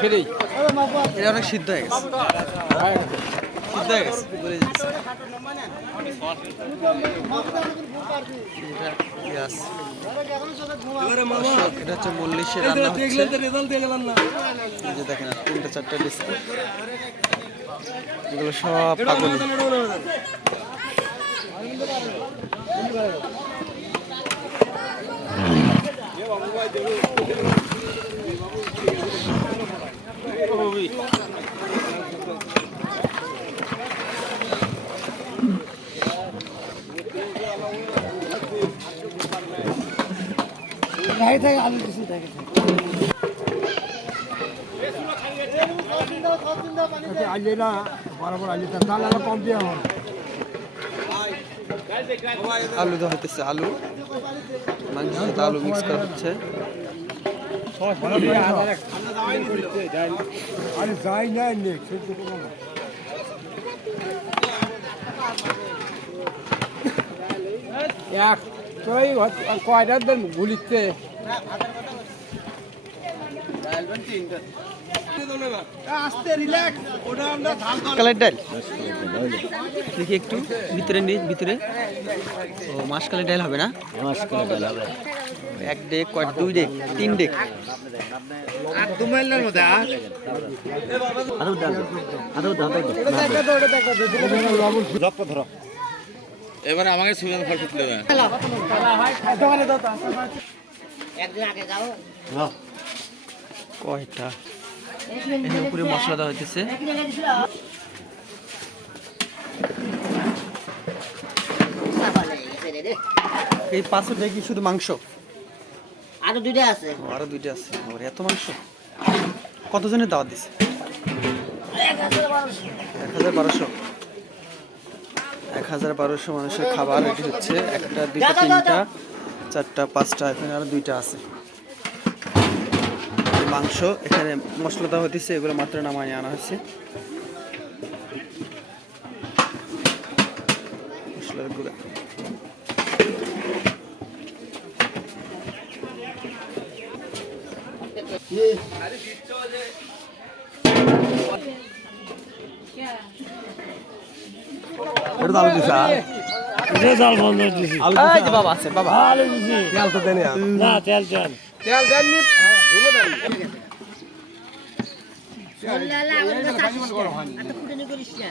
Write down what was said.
সেটাই এটা অনেক সিদ্ধ হয়ে গেছে, সিদ্ধ হয়ে গেছে গলে যাচ্ছে। এটা হচ্ছে মল্লিশের রান্না হচ্ছে। এই যে দেখেন 3-4টা বিস্কুট, এগুলো সব পাগলি। আইলে না বরাবর আইলে তাহলে আরো কম দিয়ে আমার আলু দেওয়া হইতেছে, আলু মাংসের সাথে আলু মিক্স করা হচ্ছে। আরে যাই না এক কয়টার দেন গুলিতে কালার ডাল দেখি একটু ভিতরে নিয়ে ভিতরে। ও মাসকালের ডাল হবে না? এক ডেক, কয় 2 ডেক 3 ডেক। এবারে আমাকে সুগার ফল ফুটলে কয়টা এর উপরে মশলা দেওয়া হইতেছে। এই 500 টাকা শুধু মাংস? আরো 2টা আছে। আরো 2টা আছে। ওর এত মাংস কতজনের দাওয়াত দিছে? 1200। 1200 মানুষের খাবার। এটি হচ্ছে 1টা 2টা 3টা 4টা 5টা, এখানে আরো 2টা আছে। মাংস এখানে মশলা দেওয়া হইতেছে, এগুলো মাত্র নামায় আনা হয়েছে। মশলার গুঁড়া বাবা আছে, বাবা তেল তো দেন না তেল চাল তেল দেন নি ধুলো দেন চল লালা আমাদের কাছে আসিস না। এত ফুটানি করিস না।